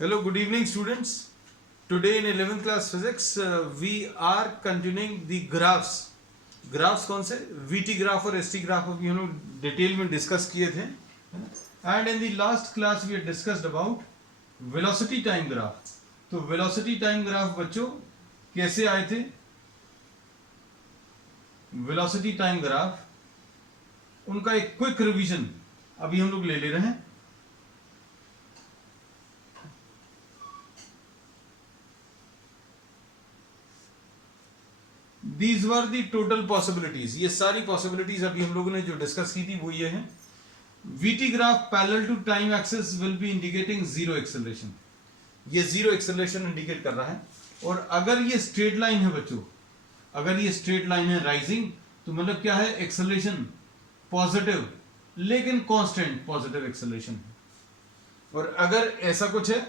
Hello, good evening, students. Today in 11th class physics, we are continuing the graphs. Graphs कौन से VT graph और ST graph अभी हम लोग detail में डिस्कस किए थे and in the last class we discussed about velocity time graph. तो वेलोसिटी टाइम ग्राफ बच्चों कैसे आए थे? वेलोसिटी टाइम ग्राफ उनका एक क्विक रिवीजन अभी हम लोग ले रहे हैं. These were the total possibilities. ये सारी possibilities अभी हम लोगों ने जो डिस्कस की थी वो ये है. VT graph parallel to time axis will be indicating zero acceleration. ये जीरो एक्सेलरेशन इंडिकेट कर रहा है. और अगर ये स्ट्रेट लाइन है बच्चों, अगर ये स्ट्रेट लाइन है राइजिंग, तो मतलब क्या है? एक्सेलरेशन पॉजिटिव लेकिन कांस्टेंट पॉजिटिव एक्सेलरेशन है. और अगर ऐसा कुछ है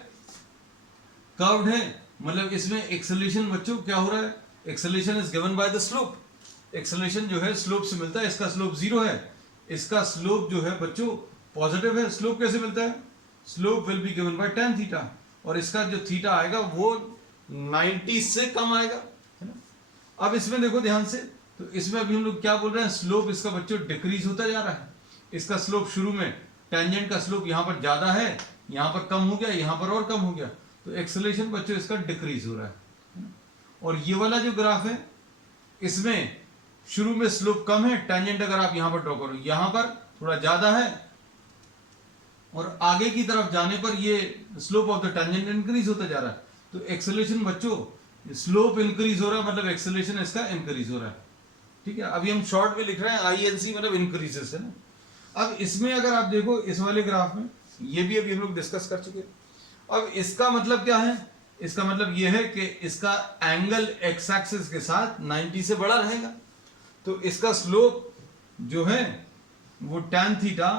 कर्व्ड है, मतलब इसमें एक्सेलरेशन बच्चों क्या हो रहा है? Acceleration is given by the slope. Acceleration जो है स्लोप से मिलता है. इसका स्लोप जीरो है, इसका स्लोप जो है बच्चों पॉजिटिव है. स्लोप कैसे मिलता है? Slope will be given by tan theta, और इसका जो थीटा आएगा वो 90 से कम आएगा, है ना. अब इसमें देखो ध्यान से, तो इसमें अभी हम लोग क्या बोल रहे हैं? स्लोप इसका बच्चों डिक्रीज होता जा रहा है. इसका स्लोप शुरू में टेंजेंट का स्लोप यहां पर ज्यादा है, यहां पर कम हो गया, यहां पर और कम हो गया, तो एक्सेलरेशन बच्चों इसका डिक्रीज हो रहा है. और ये वाला जो ग्राफ है इसमें शुरू में स्लोप कम है, टेंजेंट अगर आप यहां पर ड्रॉ करो यहां पर थोड़ा ज्यादा है, और आगे की तरफ जाने पर ये slope of the tangent increase होता जा रहा है. तो एक्सेलरेशन बच्चों स्लोप इंक्रीज हो रहा है, मतलब एक्सेलरेशन इसका इंक्रीज हो रहा है. ठीक है, अभी हम शॉर्ट में लिख रहे हैं INC, मतलब इंक्रीजेस है ना. अब इसमें अगर आप देखो इस वाले ग्राफ में, ये भी अभी हम लोग डिस्कस कर चुके. अब इसका मतलब क्या है? इसका मतलब यह है कि इसका एंगल एक्स एक्सिस के साथ 90 से बड़ा रहेगा. तो इसका स्लोप जो है वो tan थीटा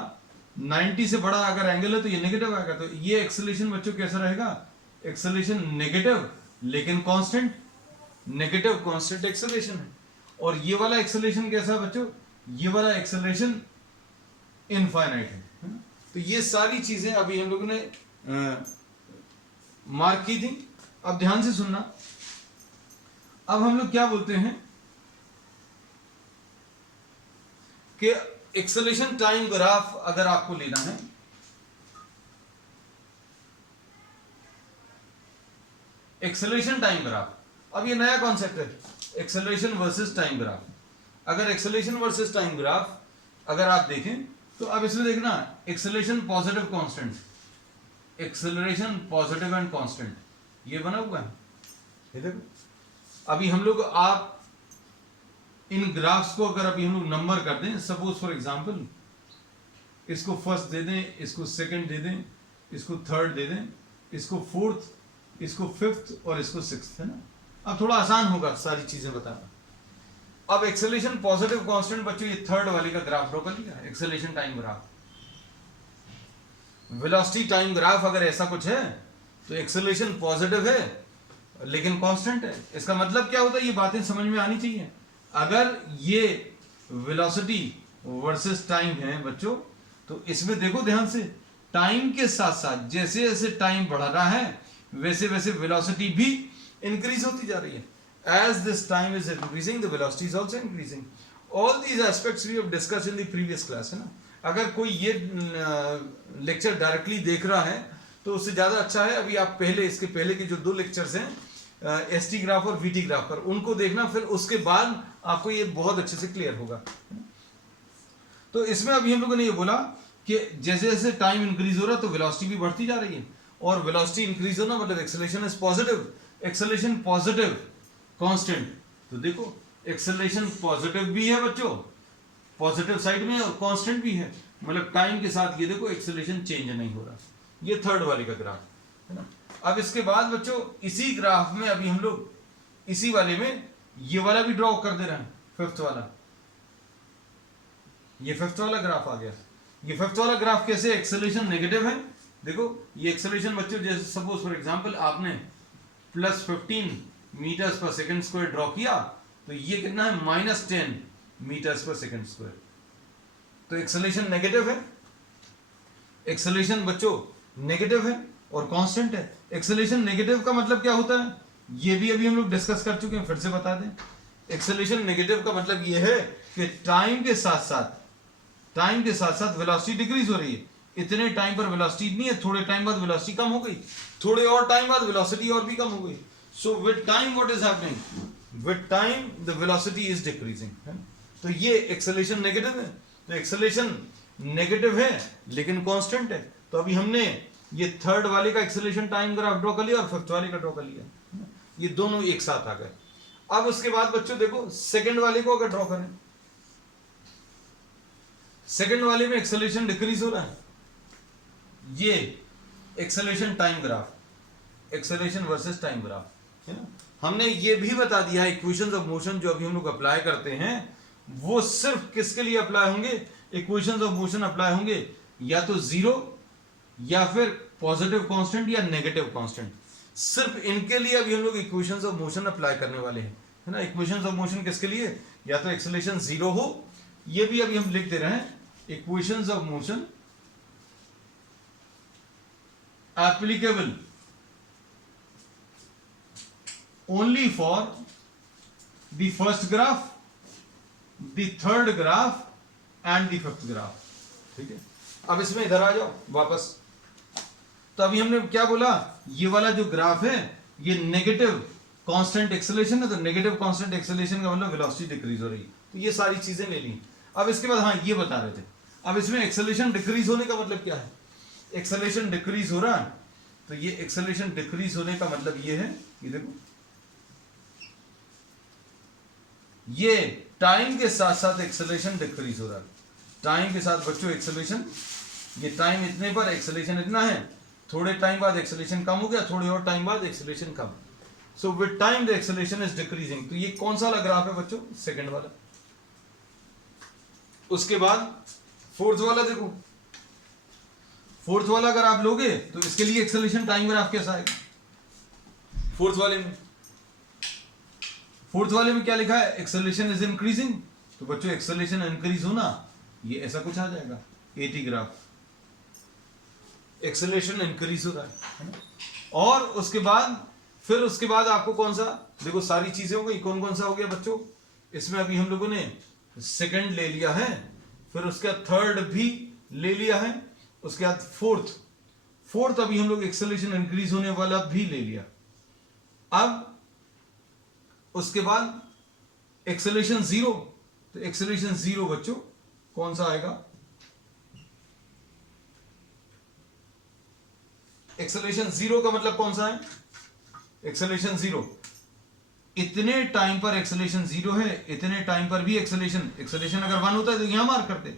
90 से बड़ा अगर एंगल है तो ये नेगेटिव आएगा. तो ये एक्सेलरेशन बच्चों कैसा रहेगा? एक्सेलरेशन नेगेटिव लेकिन कांस्टेंट, नेगेटिव कांस्टेंट एक्सेलरेशन है. और ये वाला एक्सेलरेशन कैसा बच्चों? ये वाला एक्सेलरेशन इनफाइनाइट है. तो ये सारी चीजें अभी हम लोगों ने मार्क की थी. अब ध्यान से सुनना. अब हम लोग क्या बोलते हैं कि एक्सेलरेशन टाइम ग्राफ अगर आपको लेना है, एक्सेलरेशन टाइम ग्राफ, अब ये नया कॉन्सेप्ट है, एक्सेलरेशन वर्सेस टाइम ग्राफ. अगर एक्सेलरेशन वर्सेस टाइम ग्राफ अगर आप देखें तो अब इसमें देखना acceleration positive constant, acceleration positive and constant, ये बना हुआ है. ये देखो अभी हम लोग आप इन ग्राफ्स को अगर अभी हम लोग नंबर कर दें, सपोज फॉर एग्जांपल इसको फर्स्ट दे दें, इसको सेकंड दे दें, इसको थर्ड दे दें, इसको फोर्थ, इसको फिफ्थ और इसको सिक्स्थ, है ना. अब थोड़ा आसान होगा सारी चीजें बताना. अब एक्सेलरेशन पॉजिटिव कांस्टेंट बच्चों ये थर्ड वाले का ग्राफ ड्रॉ कर लिया, acceleration time graph. Velocity time graph अगर ऐसा कुछ है तो एक्सेलरेशन पॉजिटिव है लेकिन कांस्टेंट है. इसका मतलब क्या होता है? ये बातें समझ में आनी चाहिए. अगर ये वेलोसिटी वर्सेस टाइम है बच्चों, तो इसमें देखो ध्यान से, टाइम के साथ साथ जैसे जैसे टाइम बढ़ रहा है वैसे वैसे वेलोसिटी भी इंक्रीज होती जा रही है. as this time is increasing the velocity is also increasing. all these aspects we have discussed in the previous class, है ना. अगर कोई ये लेक्चर डायरेक्टली देख रहा है तो उससे ज्यादा अच्छा है अभी आप पहले, इसके पहले के जो 2 लेक्चर्स हैं ST ग्राफ और VT ग्राफ पर, उनको देखना, फिर उसके बाद आपको ये बहुत अच्छे से क्लियर होगा. तो इसमें अभी हम लोगों ने ये बोला कि जैसे जैसे टाइम इंक्रीज हो रहा है तो वेलोसिटी भी बढ़ती जा रही है, और वेलोसिटी इंक्रीज होना मतलब acceleration is positive, acceleration positive constant. तो देखो एक्सेलरेशन पॉजिटिव भी है बच्चों, पॉजिटिव साइड में, और कांस्टेंट भी है, मतलब टाइम के साथ ये देखो एक्सेलरेशन चेंज नहीं हो रहा. ये थर्ड वाले का ग्राफ है ना. अब इसके बाद बच्चों इसी ग्राफ में अभी हम लोग इसी वाले में ये वाला भी ड्रॉ कर दे रहे हैं, फिफ्थ वाला. ये फिफ्थ वाला ग्राफ आ गया. ये फिफ्थ वाला ग्राफ कैसे? एक्सेलरेशन नेगेटिव है. देखो ये एक्सेलरेशन बच्चों, जैसे सपोज फॉर एग्जांपल आपने +15 मीटर्स पर सेकंड स्क्वायर ड्रॉ किया, तो ये कितना है? -10 मीटर्स पर सेकंड स्क्वायर. तो एक्सेलरेशन नेगेटिव है, एक्सेलरेशन बच्चों नेगेटिव है, और कांस्टेंट है। एक्सेलरेशन नेगेटिव का मतलब क्या होता है, ये भी अभी हम लोग डिस्कस कर चुके हैं, फिर से बता दें। एक्सेलरेशन नेगेटिव का मतलब ये है कि टाइम के साथ साथ वेलोसिटी डिक्रीज हो रही है। इतने टाइम पर वेलोसिटी नहीं है, थोड़े टाइम बाद वेलोसिटी कम हो गई, थोड़े और टाइम बाद वेलोसिटी और भी कम हो गई। So with time what is happening, with time the velocity is decreasing, है ना। तो ये एक्सेलरेशन नेगेटिव है। तो एक्सेलरेशन नेगेटिव है लेकिन कांस्टेंट है। तो अभी हमने ये थर्ड वाले का एक्सेलरेशन टाइम ग्राफ ड्रॉ कर लिया और फिफ्थ वाले का ड्रॉ कर लिया, ये दोनों एक साथ आ गए। अब उसके बाद बच्चों देखो सेकंड वाले को अगर ड्रॉ करें, सेकंड वाले में एक्सेलरेशन डिक्रीज हो रहा है। ये acceleration time graph, acceleration versus time graph, है ना। हमने ये भी बता दिया इक्वेशंस ऑफ मोशन जो अभी हम लोग अप्लाई करते हैं वो सिर्फ किसके लिए अप्लाई होंगे, इक्वेशंस ऑफ मोशन अप्लाई होंगे या तो जीरो या फिर पॉजिटिव कांस्टेंट या नेगेटिव कांस्टेंट। सिर्फ इनके लिए अभी हम लोग इक्वेशंस ऑफ मोशन अप्लाई करने वाले हैं, है ना। इक्वेशंस ऑफ मोशन किसके लिए, या तो एक्सेलरेशन जीरो हो, ये भी अभी हम लिख दे रहे हैं, equations of motion applicable only for the first graph, the third graph and the fifth graph, ठीक है। अब इसमें इधर आ जाओ वापस। तो अभी हमने क्या बोला, ये वाला जो ग्राफ है ये नेगेटिव कांस्टेंट एक्सेलरेशन है, तो नेगेटिव कांस्टेंट एक्सेलरेशन का मतलब वेलोसिटी डिक्रीज हो रही है। तो ये सारी चीजें ले ली। अब इसके बाद हाँ ये बता रहे थे, अब इसमें एक्सेलरेशन डिक्रीज होने का मतलब क्या है, एक्सेलरेशन डिक्रीज हो रहा है। तो ये एक्सेलरेशन डिक्रीज होने का मतलब ये है, ये देखो ये टाइम के साथ साथ एक्सेलरेशन डिक्रीज हो रहा है। टाइम के साथ बच्चों एक्सेलरेशन, ये टाइम इतने पर एक्सेलरेशन इतना है, थोड़े टाइम बाद एक्सेलरेशन कम हो गया, थोड़े और टाइम बाद acceleration come. So with time the acceleration is decreasing. तो ये कौन सा वाला ग्राफ है बच्चों, सेकंड वाला। उसके बाद फोर्थ वाला देखो, फोर्थ वाला अगर आप लोगे तो इसके लिए एक्सेलरेशन टाइम ग्राफ कैसा आएगा। फोर्थ वाले में क्या लिखा है, एक्सेलरेशन इज इंक्रीजिंग। तो बच्चों एक्सेलरेशन इंक्रीज होना, ये ऐसा कुछ आ जाएगा, एटी ग्राफ, एक्सेलरेशन इंक्रीज हो रहा है ना। और उसके बाद फिर उसके बाद आपको कौन सा, देखो सारी चीजें हो गई, कौन कौन सा हो गया बच्चों, इसमें अभी हम लोगों ने सेकंड ले लिया है, फिर उसके बाद थर्ड भी ले लिया है, उसके बाद फोर्थ अभी हम लोग एक्सेलरेशन इंक्रीज होने वाला भी ले लिया। अब उसके बाद एक्सेलरेशन जीरो, तो एक्सेलरेशन जीरो बच्चों कौन सा आएगा, एक्सेलरेशन जीरो का मतलब कौन सा है, एक्सेलरेशन जीरो, इतने टाइम पर एक्सेलरेशन जीरो है, इतने टाइम पर भी एक्सेलरेशन अगर 1 होता है तो यहां मार्क करते,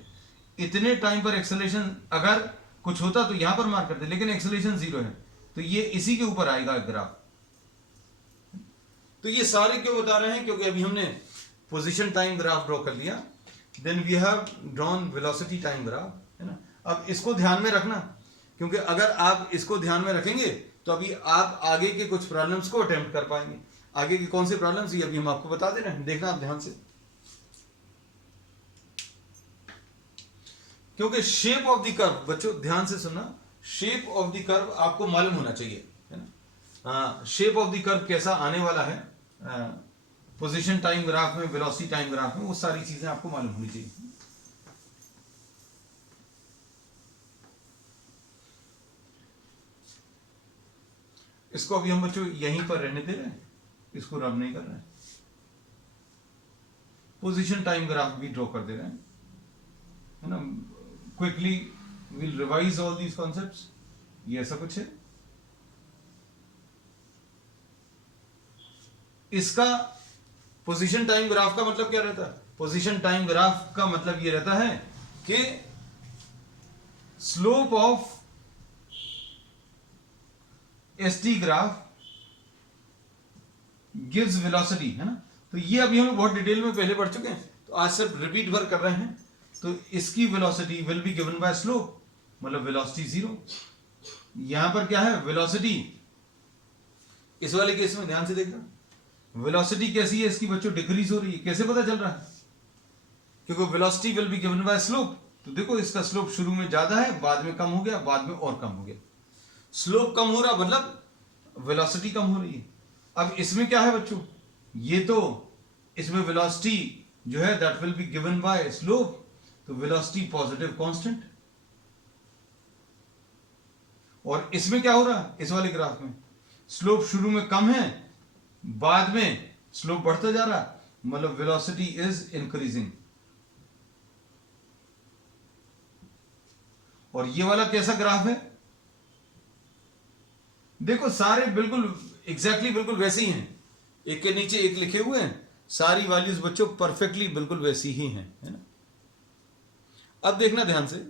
इतने टाइम पर एक्सेलरेशन अगर कुछ होता तो यहां पर मार्क करते, लेकिन एक्सेलरेशन जीरो है तो ये इसी के ऊपर आएगा ग्राफ। तो ये सारे क्यों बता रहे हैं, क्योंकि अभी हमने पोजीशन टाइम ग्राफ ड्रॉ कर लिया, then we have drawn velocity time graph, है ना। अब इसको ध्यान में रखना, क्योंकि अगर आप इसको ध्यान में रखेंगे तो अभी आप आगे के कुछ प्रॉब्लम्स को अटेम्प्ट कर पाएंगे। आगे की कौन से प्रॉब्लम्स ये अभी हम आपको बता दे रहे हैं, देखना आप ध्यान से, क्योंकि शेप ऑफ द कर्व बच्चों ध्यान से सुनना, शेप ऑफ द कर्व आपको मालूम होना चाहिए, है ना। शेप ऑफ द कर्व कैसा आने वाला है पोजीशन टाइम ग्राफ में, वेलोसिटी टाइम ग्राफ में, वो सारी चीजें आपको मालूम होनी चाहिए। इसको अभी हम बच्चों यहीं पर रहने दे रहे हैं, इसको रब नहीं कर रहे हैं, पोजीशन टाइम ग्राफ भी ड्रॉ कर दे रहे हैं, है ना। Quickly will revise all these concepts, ये ऐसा कुछ है। इसका पोजीशन टाइम ग्राफ का मतलब क्या रहता है, पोजीशन टाइम ग्राफ का मतलब ये रहता है कि slope of ST graph gives velocity, है ना। तो ये अभी हम बहुत डिटेल में पहले पढ़ चुके हैं, तो आज सिर्फ रिपीट भर कर रहे हैं। तो इसकी velocity will be given by slope, मतलब वेलोसिटी जीरो। यहां पर क्या है, वेलोसिटी, इस वाले केस में ध्यान से देखना, वेलोसिटी कैसी है इसकी बच्चों, डिक्रीज हो रही है। कैसे पता चल रहा है, क्योंकि velocity will be given by slope. तो देखो इसका स्लोप शुरू में ज्यादा है, बाद में कम हो गया, बाद में और कम हो गया। स्लोप कम हो रहा मतलब वेलोसिटी कम हो रही है। अब इसमें क्या है बच्चों, ये तो इसमें वेलोसिटी जो है that will be given by slope, तो वेलोसिटी पॉजिटिव कांस्टेंट। और इसमें क्या हो रहा है, इस वाले ग्राफ में स्लोप शुरू में कम है, बाद में स्लोप बढ़ता जा रहा है, मतलब वेलोसिटी इज इंक्रीजिंग। और ये वाला कैसा ग्राफ है, देखो सारे बिल्कुल एग्जैक्टली बिल्कुल वैसे ही हैं, एक के नीचे एक लिखे हुए हैं, सारी वैल्यूज बच्चों परफेक्टली बिल्कुल वैसी ही हैं, है ना। अब देखना ध्यान से,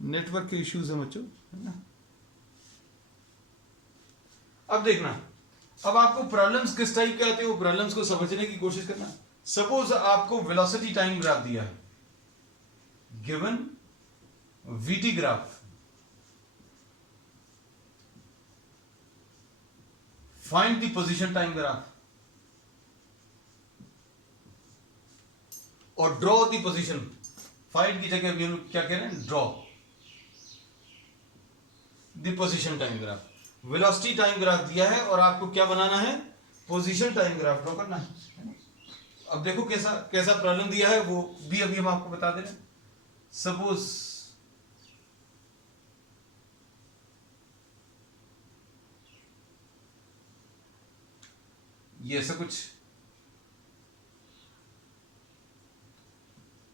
नेटवर्क के इश्यूज हैं बच्चों, है ना। अब देखना, अब आपको प्रॉब्लम्स किस टाइप के आते हैं वो प्रॉब्लम्स को समझने की कोशिश करना। सपोज आपको वेलोसिटी टाइम ग्राफ दिया है, given VT graph, find the position time graph और ड्रॉ द पोजीशन। फाइंड की जगह हम क्या कह रहे हैं, draw the position time graph. Velocity time graph दिया है और आपको क्या बनाना है, पोजीशन टाइम ग्राफ ड्रॉ करना है। अब देखो कैसा कैसा प्रॉब्लम दिया है वो भी अभी हम आपको बता दे रहे हैं। सपोज ये ऐसा कुछ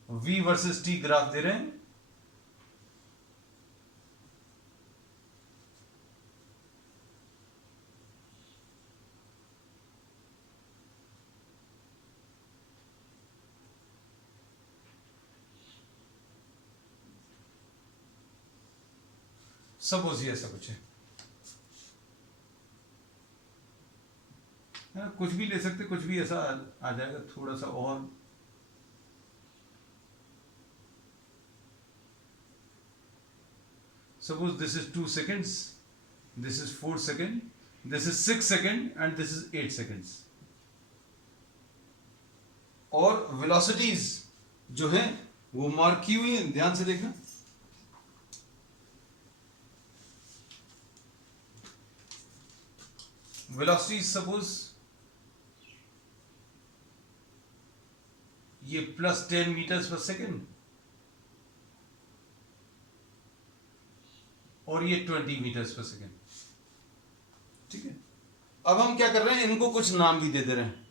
v वर्सेस t ग्राफ दे रहे हैं, सपोज ये ऐसा कुछ है, कुछ भी ले सकते, कुछ भी ऐसा आ जाएगा थोड़ा सा और। Suppose this is 2 seconds, this is 4 seconds, this is 6 seconds and this is 8 seconds। और वेलोसिटीज जो है वो मार्क की हुई है, ध्यान से देखना। वेलोसिटी सपोज ये +10 मीटर्स पर सेकेंड और ये 20 मीटर्स पर सेकेंड, ठीक है। अब हम क्या कर रहे हैं, इनको कुछ नाम भी दे दे रहे हैं।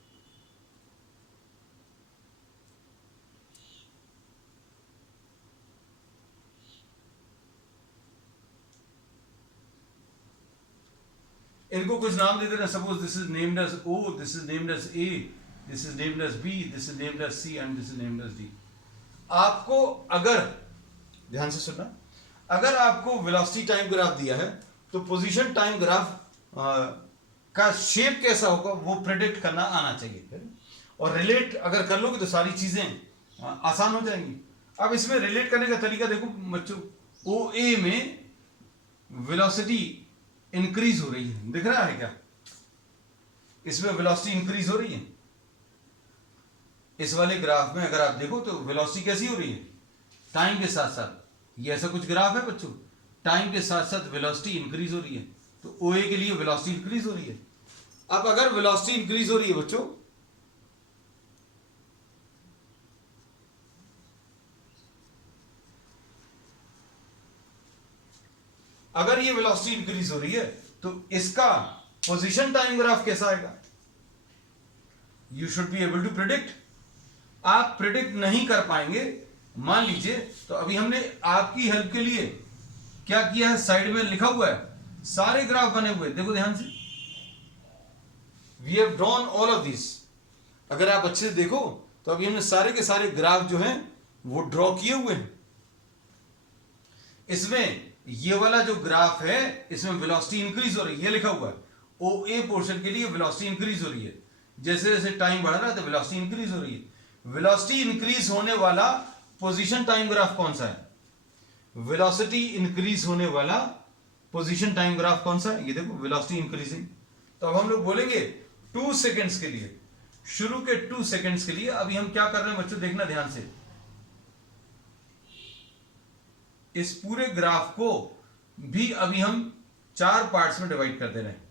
इनको कुछ नाम दे दे रहे हैं। Suppose this is named as O, this is named as A, this is named as B, this is named as C and this is named as D। आपको अगर ध्यान से सुनना, अगर आपको वेलोसिटी टाइम ग्राफ दिया है तो पोजीशन टाइम ग्राफ का शेप कैसा होगा वो प्रेडिक्ट करना आना चाहिए, और रिलेट अगर कर लोगे तो सारी चीजें आसान हो जाएंगी। अब इसमें रिलेट करने का तरीका देखो बच्चों, OA में वेलोसिटी इंक्रीज हो रही है, दिख रहा है क्या, इसमें वेलोसिटी इंक्रीज हो रही है। इस वाले ग्राफ में अगर आप देखो तो वेलोसिटी कैसी हो रही है, टाइम के साथ साथ, ये ऐसा कुछ ग्राफ है बच्चों, टाइम के साथ साथ वेलोसिटी इंक्रीज हो रही है, तो OA के लिए वेलोसिटी इंक्रीज हो रही है। अब अगर वेलोसिटी इंक्रीज हो रही है बच्चों, अगर ये वेलोसिटी इंक्रीज हो रही है तो इसका पोजीशन टाइम ग्राफ कैसा आएगा, you should be able to predict. आप प्रिडिक्ट नहीं कर पाएंगे, मान लीजिए, तो अभी हमने आपकी हेल्प के लिए क्या किया है, साइड में लिखा हुआ है, सारे ग्राफ बने हुए, देखो ध्यान से, we have drawn all of this. अगर आप अच्छे से देखो तो अभी हमने सारे के सारे ग्राफ जो हैं वो ड्रॉ किए हुए हैं। इसमें ये वाला जो ग्राफ है इसमें वेलोसिटी इंक्रीज हो रही है, ये लिखा हुआ है OA पोर्शन के लिए वेलोसिटी इंक्रीज हो रही है, जैसे जैसे टाइम बढ़ रहा है तो वेलोसिटी इंक्रीज हो रही है। वेलोसिटी इंक्रीज होने वाला पोजीशन टाइम ग्राफ कौन सा है, वेलोसिटी इंक्रीज होने वाला पोजीशन टाइम ग्राफ कौन सा है? ये देखो, वेलोसिटी इंक्रीजिंग। तो अब हम लोग बोलेंगे 2 सेकेंड्स के लिए, शुरू के 2 सेकेंड्स के लिए अभी हम क्या कर रहे हैं बच्चों, देखना ध्यान से। इस पूरे ग्राफ को भी अभी हम 4 पार्ट्स में डिवाइड कर दे रहे हैं।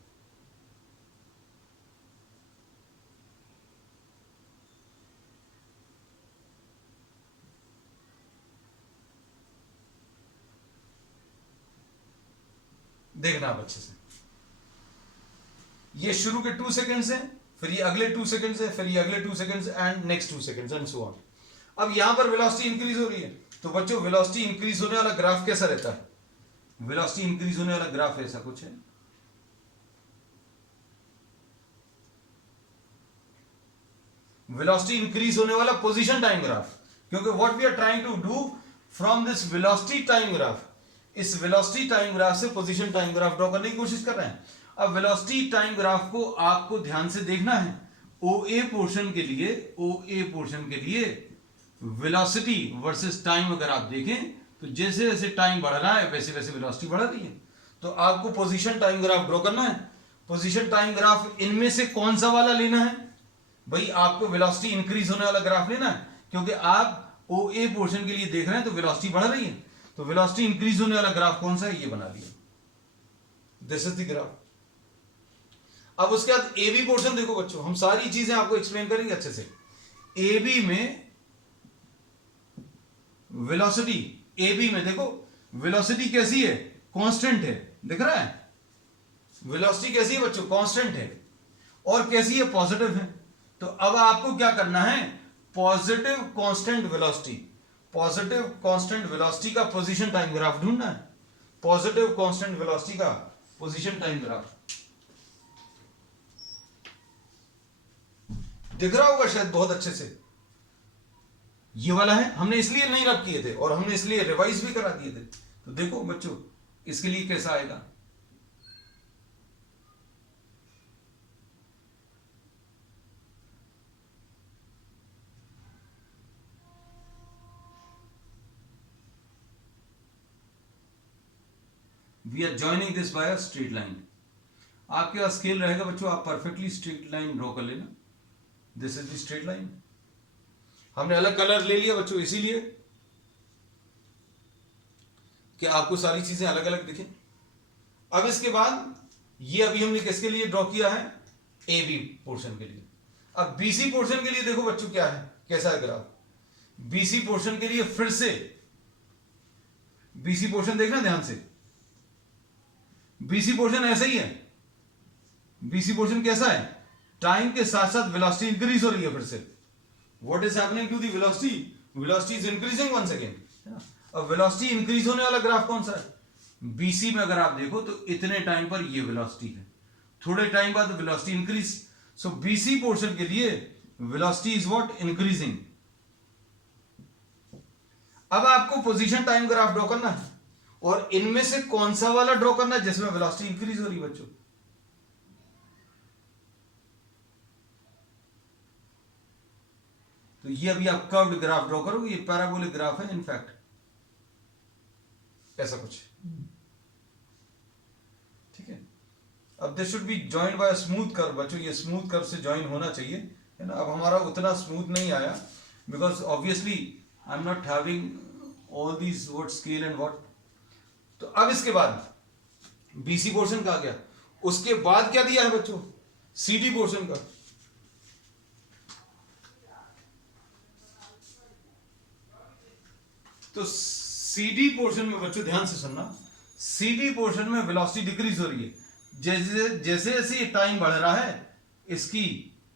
देखना आप अच्छे से, ये शुरू के 2 सेकेंड्स हैं, फिर ये अगले 2 सेकेंड्स हैं, फिर ये अगले 2 seconds and next 2 seconds and so on. अब यहां पर वेलोसिटी इंक्रीज हो रही है, तो बच्चों वेलोसिटी इंक्रीज होने वाला ग्राफ कैसा रहता है? वेलोसिटी इंक्रीज होने वाला ग्राफ ऐसा कुछ है। वेलोसिटी इंक्रीज होने वाला पोजीशन टाइम ग्राफ, क्योंकि what we are trying to do from this velocity time graph, इस वेलोसिटी टाइम ग्राफ से पोजीशन टाइम ग्राफ ड्रॉ करने की कोशिश कर रहे हैं। अब वेलोसिटी टाइम ग्राफ को आपको ध्यान से देखना है। OA पोर्शन के लिए वेलोसिटी वर्सेस टाइम अगर आप देखें तो जैसे जैसे टाइम बढ़ रहा है वैसे वैसे वेलोसिटी बढ़ रही है। तो आपको पोजीशन टाइम ग्राफ ड्रॉ करना है। पोजीशन टाइम ग्राफ इनमें से कौन सा वाला लेना है भाई? आपको वेलोसिटी इंक्रीज होने वाला ग्राफ लेना है, क्योंकि आप OA पोर्शन के लिए देख रहे हैं तो वेलोसिटी बढ़ रही है। तो वेलोसिटी इंक्रीज होने वाला ग्राफ कौन सा है? ये बना लिया, दिस इज द ग्राफ। अब उसके बाद AB पोर्शन देखो बच्चों, हम सारी चीजें आपको एक्सप्लेन करेंगे अच्छे से। AB में वेलोसिटी, AB में देखो वेलोसिटी कैसी है? कांस्टेंट है, दिख रहा है? वेलोसिटी कैसी है बच्चों? कांस्टेंट है। और कैसी है? पॉजिटिव है। तो अब आपको क्या करना है? Positive constant velocity, positive constant velocity का पोजीशन टाइम ग्राफ ढूंढना है। पॉजिटिव कांस्टेंट वेलोसिटी का पोजीशन टाइम ग्राफ दिख रहा होगा शायद बहुत अच्छे से। ये वाला है, हमने इसलिए नहीं रब किए थे और हमने इसलिए रिवाइज भी करा दिए थे। तो देखो बच्चों इसके लिए कैसा आएगा। We are joining this by a straight line. आपके पास स्केल रहेगा बच्चों, आप परफेक्टली स्ट्रेट लाइन ड्रॉ कर लेना। This is the straight line. हमने अलग कलर ले लिया बच्चों इसीलिए कि आपको सारी चीजें अलग अलग दिखें। अब इसके बाद ये अभी हमने किसके लिए ड्रॉ किया है? AB पोर्शन के लिए। अब BC पोर्शन के लिए देखो बच्चों क्या है, कैसा है ग्राफ। BC पोर्शन के लिए फिर से BC पोर्शन देखना ध्यान से। BC पोर्शन ऐसा ही है। BC पोर्शन कैसा है? टाइम के साथ साथ वेलोसिटी इंक्रीज हो रही है फिर से। What is happening to the velocity? Velocity is increasing once again. अब वेलोसिटी इंक्रीज होने वाला ग्राफ कौन सा है? BC में अगर आप देखो तो इतने टाइम पर ये वेलोसिटी है, थोड़े टाइम बाद वेलोसिटी इंक्रीज। सो BC पोर्शन के लिए वेलोसिटी इज व्हाट? इंक्रीजिंग। अब आपको पोजीशन टाइम ग्राफ ड्रॉ करना है और इनमें से कौन सा वाला ड्रॉ करना है जिसमें वेलोसिटी इंक्रीज हो रही है बच्चों? तो ये अभी आप कर्व्ड ग्राफ ड्रॉ करोगे, ये पैराबोलिक ग्राफ है इनफैक्ट, ऐसा कुछ। ठीक है। अब this should be joined by smooth curve बच्चों, ये स्मूथ कर्व से जॉइन होना चाहिए, है ना। अब हमारा उतना स्मूथ नहीं आया because obviously I am not having all these what scale and what. तो अब इसके बाद BC पोर्शन का आ गया। उसके बाद क्या दिया है बच्चों? CD पोर्शन का। तो CD पोर्शन में बच्चों ध्यान से सुनना, CD पोर्शन में वेलोसिटी डिक्रीज हो रही है। जैसे जैसे जैसे टाइम बढ़ रहा है इसकी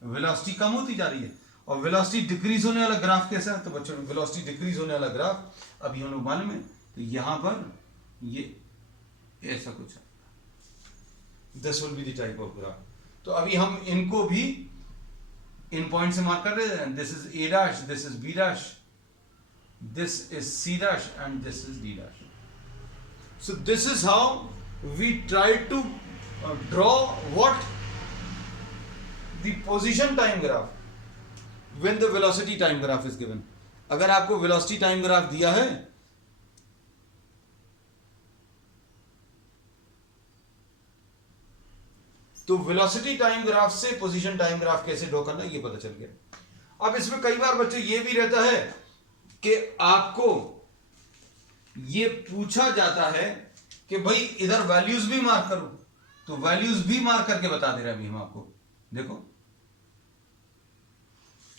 वेलोसिटी कम होती जा रही है। और वेलोसिटी डिक्रीज होने वाला ग्राफ कैसा है? तो बच्चों वेलोसिटी डिक्रीज होने वाला ग्राफ अभी हम लोग मालूम है। तो यहां पर ये ऐसा कुछ है, this will be the type of graph. तो अभी हम इनको भी इन पॉइंट से मार्क कर रहे हैं। This is A dash, this is B dash, this is C dash and this is D dash. So this is how we try to draw what? The position time graph when the velocity time graph is given. अगर आपको velocity time graph दिया है तो velocity time graph से position time graph कैसे draw करना ये पता चल गया। अब इसमें कई बार बच्चों ये भी रहता है कि आपको ये पूछा जाता है कि भाई इधर वैल्यूज भी मार्क करो, तो वैल्यूज भी मार्क करके बता दे रहे हैं अभी हम आपको। देखो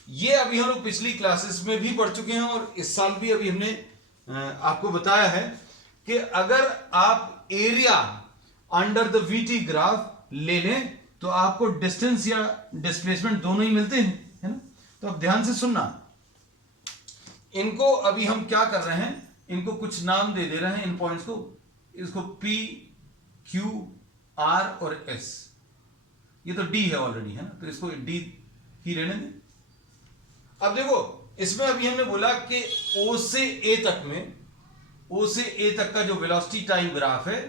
ये अभी हम लोग पिछली क्लासेस में भी पढ़ चुके हैं और इस साल भी अभी हमने आपको बताया है कि अगर आप area under the VT graph ले लें तो आपको डिस्टेंस या डिस्प्लेसमेंट दोनों ही मिलते हैं, है ना। तो अब ध्यान से सुनना, इनको अभी हम क्या कर रहे हैं, इनको कुछ नाम दे रहे हैं इन पॉइंट्स को, इसको P, Q, R और S। ये तो D है ऑलरेडी, है ना, तो इसको D ही रहने दें। अब देखो इसमें अभी हमने बोला कि O से A तक में, O से A तक का जो वेलोसिटी टाइम ग्राफ है,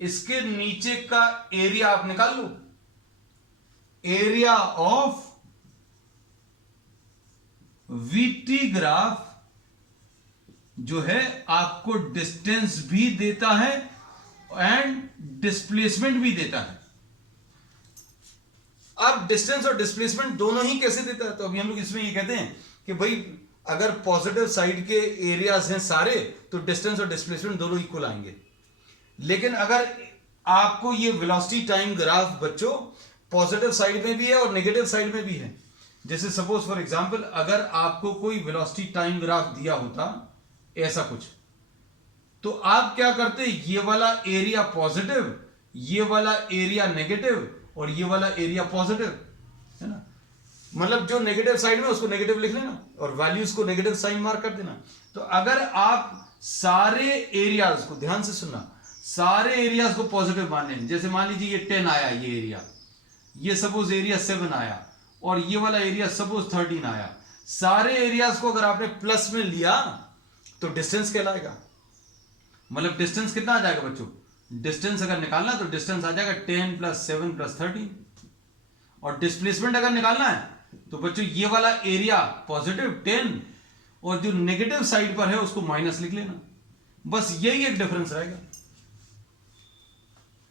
इसके नीचे का एरिया आप निकाल लो। एरिया ऑफ वीटी ग्राफ जो है आपको डिस्टेंस भी देता है एंड डिस्प्लेसमेंट भी देता है। अब डिस्टेंस और डिस्प्लेसमेंट दोनों ही कैसे देता है, तो अभी हम लोग इसमें ये कहते हैं कि भाई अगर पॉजिटिव साइड के एरियाज हैं सारे तो डिस्टेंस और डिस्प्लेसमेंट दोनों इक्वल आएंगे। लेकिन अगर आपको ये वेलोसिटी टाइम ग्राफ बच्चों पॉजिटिव साइड में भी है और नेगेटिव साइड में भी है, जैसे सपोज फॉर एग्जांपल अगर आपको कोई वेलोसिटी टाइम ग्राफ दिया होता ऐसा कुछ, तो आप क्या करते, ये वाला एरिया पॉजिटिव, ये वाला एरिया नेगेटिव और ये वाला एरिया पॉजिटिव, है ना। मतलब जो नेगेटिव साइड में उसको नेगेटिव लिख लेना और वैल्यूज को नेगेटिव साइन मार्क कर देना। तो अगर आप सारे एरियाज को ध्यान से सुनना, सारे एरियाज को पॉजिटिव मान लें, जैसे मान लीजिए ये 10 आया, ये एरिया, ये सपोज एरिया 7 आया और ये वाला एरिया सपोज 13 आया, सारे एरियाज को अगर आपने प्लस में लिया तो डिस्टेंस कहलाएगा। मतलब डिस्टेंस कितना आ जाएगा बच्चों, डिस्टेंस अगर निकालना तो डिस्टेंस आ जाएगा 10 + 7 + 13। और डिस्प्लेसमेंट अगर निकालना है तो बच्चों ये वाला एरिया पॉजिटिव 10 और जो नेगेटिव साइड पर है उसको माइनस लिख लेना, बस यही एक डिफरेंस रहेगा।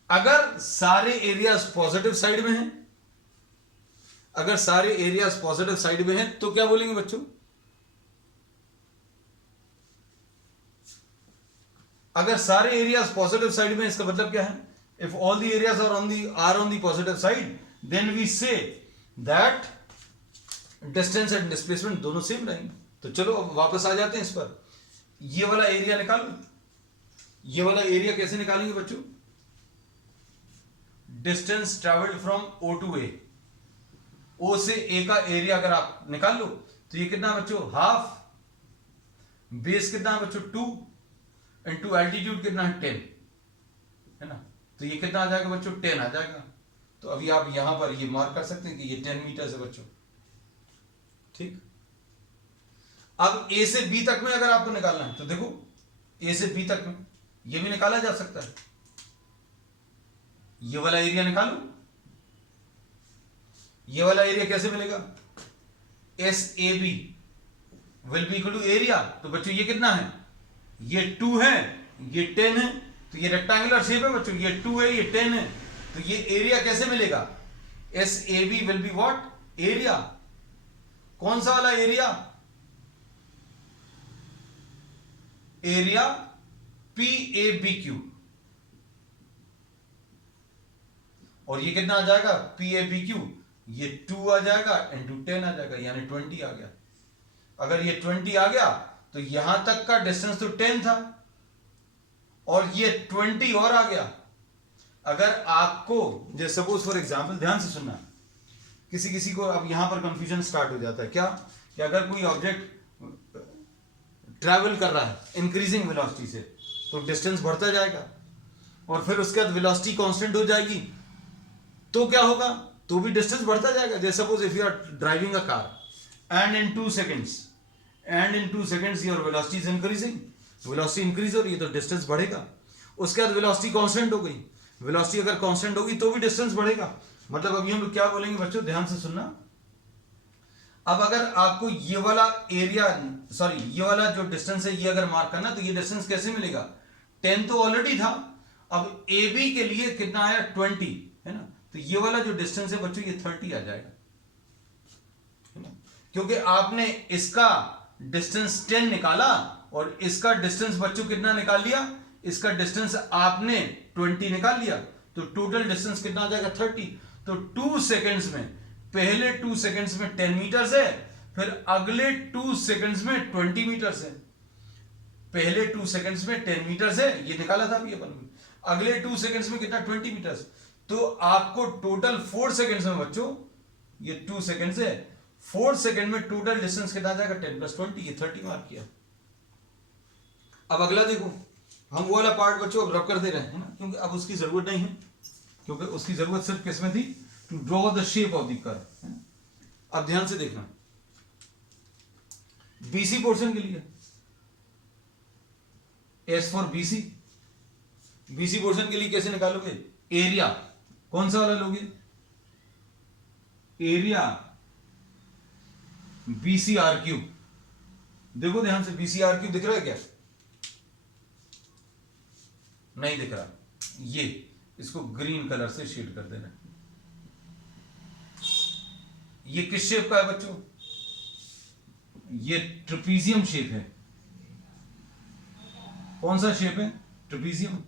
अगर सारे एरियाज पॉजिटिव साइड में हैं, अगर सारे एरियाज पॉजिटिव साइड में हैं तो क्या बोलेंगे बच्चों, अगर सारे एरियाज पॉजिटिव साइड में, इसका मतलब क्या है, if all the areas are on the positive side then we say that distance and displacement दोनों सेम रहेंगे। तो चलो अब वापस आ जाते हैं इस पर, ये वाला एरिया निकालो। ये वाला एरिया कैसे निकालेंगे बच्चों, distance travelled from O to A, O से A का एरिया अगर आप निकाल लो तो ये कितना बच्चों, हाफ, बेस कितना है बच्चों 2 इंटू एल्टीट्यूड कितना है 10, है ना। तो ये कितना आ जाएगा बच्चों 10 आ जाएगा। तो अभी आप यहां पर ये मार्क कर सकते हैं कि ये 10 मीटर है बच्चों, ठीक। अब A से B तक में अगर आपको निकालना है तो देखो A से B तक में ये भी निकाला जा सकता है। ये वाला एरिया निकालो, ये वाला एरिया कैसे मिलेगा, SAB will be equal to area. तो बच्चों ये कितना है, ये 2 है, ये 10 है, तो ये रेक्टेंगुलर शेप है बच्चों, ये 2 है, ये 10 है, तो ये एरिया कैसे मिलेगा, SAB will be what, area. कौन सा वाला एरिया, एरिया PABQ, और ये कितना आ जाएगा PABQ, ये 2 आ जाएगा इंटू 10 आ जाएगा, यानी 20 आ गया। अगर ये 20 आ गया तो यहां तक का डिस्टेंस तो 10 था और ये 20 और आ गया। अगर आपको जैसे सपोज फॉर एग्जांपल, ध्यान से सुनना, किसी किसी को अब यहां पर कंफ्यूजन स्टार्ट हो जाता है, क्या कि अगर कोई ऑब्जेक्ट ट्रैवल कर रहा है इंक्रीजिंग वेलोसिटी से तो डिस्टेंस बढ़ता जाएगा और फिर उसके बाद वेलोसिटी कांस्टेंट हो जाएगी तो क्या होगा, तो भी डिस्टेंस बढ़ता जाएगा। जैसे suppose if you are driving a car and in 2 seconds your velocity is increasing, velocity increase हो रही है तो डिस्टेंस बढ़ेगा। उसके बाद वेलोसिटी कांस्टेंट हो गई, वेलोसिटी अगर कांस्टेंट होगी तो भी डिस्टेंस बढ़ेगा। मतलब अभी हम लोग क्या बोलेंगे बच्चों, ध्यान से सुनना। अब अगर आपको ये वाला एरिया, सॉरी ये वाला जो डिस्टेंस है ये अगर मार्क करना तो ये डिस्टेंस कैसे मिलेगा, 10 तो ऑलरेडी था, अब AB के लिए कितना आया 20, है ना। तो ये वाला जो डिस्टेंस है बच्चों ये 30 आ जाएगा, है ना, क्योंकि आपने इसका डिस्टेंस 10 निकाला और इसका डिस्टेंस बच्चों कितना निकाल लिया, इसका डिस्टेंस आपने 20 निकाल लिया, तो टोटल डिस्टेंस कितना आ जाएगा 30। तो 2 सेकेंड्स में, पहले 2 सेकेंड्स में 10 मीटर्स है, फिर अगले 2 सेकेंड्स में 20 मीटर्स है। पहले 2 सेकेंड्स में 10 मीटर्स है, ये निकाला था अभी अपन, अगले 2 सेकेंड्स में कितना 20 मीटर्स। तो आपको टोटल 4 सेकेंड्स में बच्चों, ये 2 सेकेंड्स है, 4 सेकेंड में टोटल डिस्टेंस कितना जाएगा 10 + 20, ये 30 मार्क किया। अब अगला देखो, हम वो वाला पार्ट बच्चों अब रब कर दे रहे हैं ना, क्योंकि अब उसकी जरूरत नहीं है, क्योंकि उसकी जरूरत सिर्फ किसमें थी, to draw the shape of the curve, है ना। अब ध्यान से देखना, बीसी पोर्शन के लिए S for BC, BC portion के लिए कैसे निकालोगे, एरिया कौन सा वाला लोगे, एरिया बीसी आर क्यूब। देखो ध्यान से, बीसी आर क्यूब दिख रहा है क्या, नहीं दिख रहा, ये इसको ग्रीन कलर से शेड कर देना। ये किस शेप का है बच्चों, ये ट्रेपीजियम शेप है। कौन सा शेप है, ट्रेपीजियम।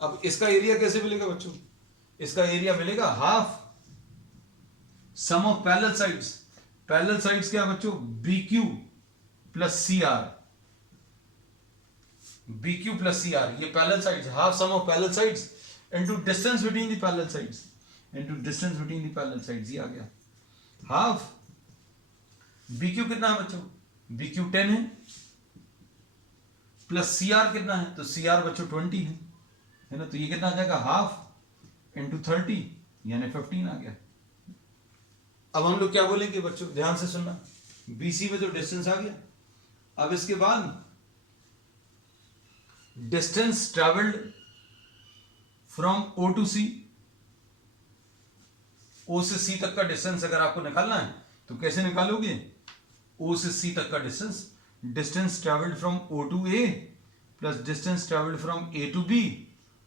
अब इसका एरिया कैसे मिलेगा बच्चों, इसका एरिया मिलेगा half sum of parallel sides. Parallel sides क्या बच्चों, BQ + CR, BQ + CR, ये parallel sides, half sum of parallel sides into distance between the parallel sides, into distance between the parallel sides, ये आ गया half. BQ कितना है बच्चों, BQ 10 है, plus CR कितना है, तो CR बच्चों 20 है ना, तो ये कितना आ जाएगा हाफ इंटू 30, यानी 15 आ गया। अब हम लोग क्या बोलेंगे बच्चों, ध्यान से सुनना, BC में जो डिस्टेंस आ गया, अब इसके बाद distance travelled from O to C, O से C तक का डिस्टेंस अगर आपको निकालना है तो कैसे निकालोगे, O से C तक का distance, distance travelled from O to A plus distance travelled from A to B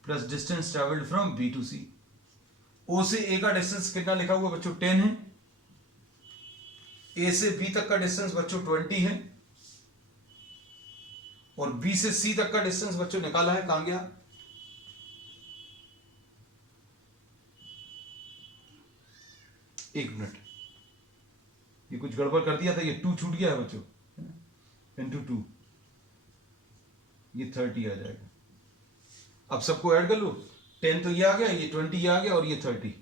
plus distance travelled from B to C। O से A का डिस्टेंस कितना लिखा हुआ बच्चों 10 है, A से B तक का डिस्टेंस बच्चों 20 है, और B से C तक का डिस्टेंस बच्चों निकाला है, कहां गया, एक मिनट, ये कुछ गड़बड़ कर दिया था, ये 2 छूट गया है बच्चों, इंटू 2, ये 30 आ जाएगा। अब सबको ऐड कर लो, 10 तो ये आ गया, ये 20 ये आ गया, और ये 30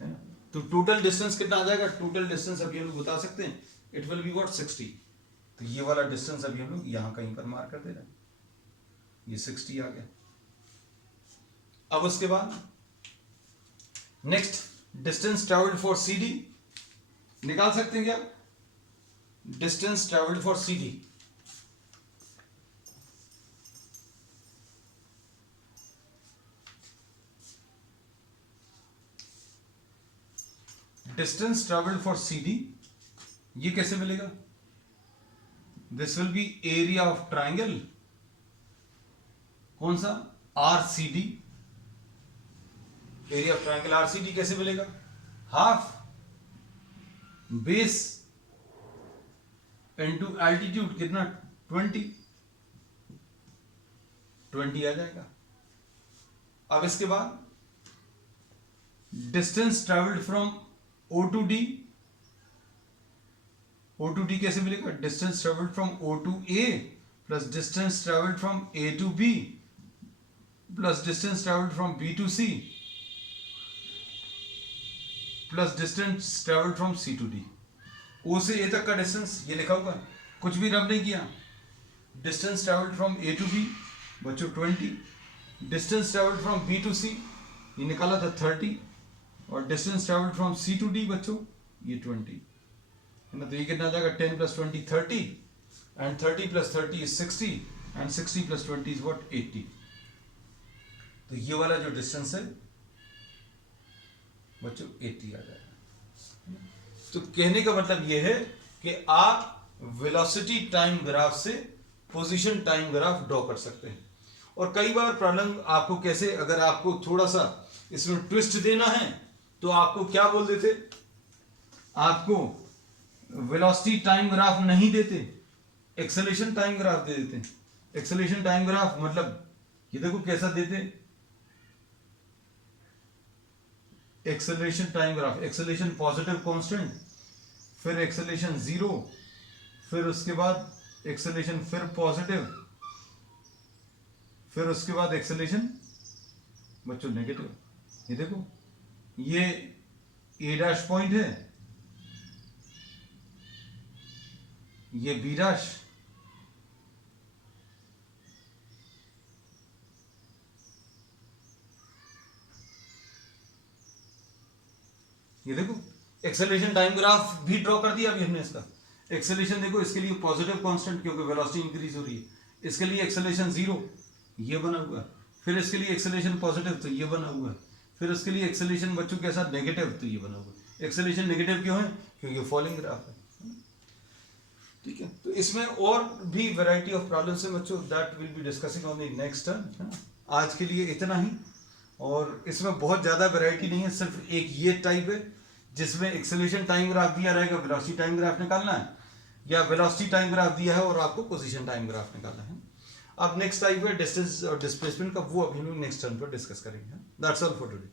है ना, तो टोटल डिस्टेंस कितना आ जाएगा, टोटल डिस्टेंस अभी हम लोग बता सकते हैं, इट विल बी व्हाट 60। तो ये वाला डिस्टेंस अभी हम लोग यहां कहीं पर मार्क कर दे रहे हैं, ये 60 आ गया। अब उसके बाद next distance travelled for CD निकाल सकते हैं क्या, distance travelled for CD, distance travelled for CD ये कैसे मिलेगा, this will be area of triangle, कौन सा, RCD, area of triangle RCD कैसे मिलेगा, हाफ बेस इनटू एल्टीट्यूड कितना 20 आ जाएगा। अब इसके बाद distance travelled from O to D, O to D कैसे मिलेगा, distance travelled from O to A plus distance travelled from A to B plus distance travelled from B to C plus distance travelled from C to D। O से A तक का distance ये लिखा हुआ है, कुछ भी रब नहीं किया, distance travelled from A to B बच्चों 20, distance travelled from B to C ये निकाला था 30, और distance travelled from C to D बच्चों ये 20 है ना, तो ये कितना आ जाएगा 10 + 20 30, and 30 + 30 is 60, and 60 + 20 is what 80। तो ये वाला जो डिस्टेंस है बच्चों 80 आ जाएगा। तो कहने का मतलब ये है कि आप वेलोसिटी टाइम ग्राफ से पोजीशन टाइम ग्राफ ड्रॉ कर सकते हैं, और कई बार प्रॉब्लम आपको कैसे, अगर आपको थोड़ा सा इसमें ट्विस्ट देना है तो आपको क्या बोल देते, आपको वेलोसिटी टाइम ग्राफ नहीं देते, एक्सेलरेशन टाइम ग्राफ दे देते। एक्सेलरेशन टाइम ग्राफ मतलब ये देखो कैसा देते, acceleration time graph, acceleration positive constant, फिर एक्सेलरेशन जीरो, फिर उसके बाद एक्सेलरेशन फिर पॉजिटिव, फिर उसके बाद एक्सेलरेशन बच्चों नेगेटिव। ये देखो ये ए डैश पॉइंट है, ये बी डैश, ये देखो एक्सेलरेशन टाइम ग्राफ भी ड्रॉ कर दिया अभी हमने इसका। एक्सेलरेशन देखो, इसके लिए पॉजिटिव कांस्टेंट क्योंकि वेलोसिटी इंक्रीज हो रही है, इसके लिए एक्सेलरेशन जीरो ये बना हुआ है, फिर इसके लिए एक्सेलरेशन पॉजिटिव तो ये बना हुआ है, फिर इसके लिए एक्सेलरेशन बच्चों के साथ नेगेटिव तो ये बना हुआ है। एक्सेलरेशन नेगेटिव क्यों है, क्योंकि फॉलिंग ग्राफ है। ठीक है, तो इसमें और भी वैरायटी ऑफ प्रॉब्लम्स है बच्चों, that will be discussing on the next term. आज के लिए इतना ही, और इसमें बहुत ज़्यादा वैरायटी नहीं है, सिर्फ एक ये टाइप है जिसमें एक्सेलरेशन टाइम ग्राफ दिया रहेगा, वेलोसिटी टाइम ग्राफ निकालना है, या वेलोसिटी टाइम ग्राफ दिया है और आपको पोजीशन टाइम ग्राफ निकालना है। अब नेक्स्ट टाइप है डिस्टेंस और डिस्प्लेसमेंट का, वो अभी हम लोग नेक्स्ट टर्म पर डिस्कस करेंगे। That's all for today.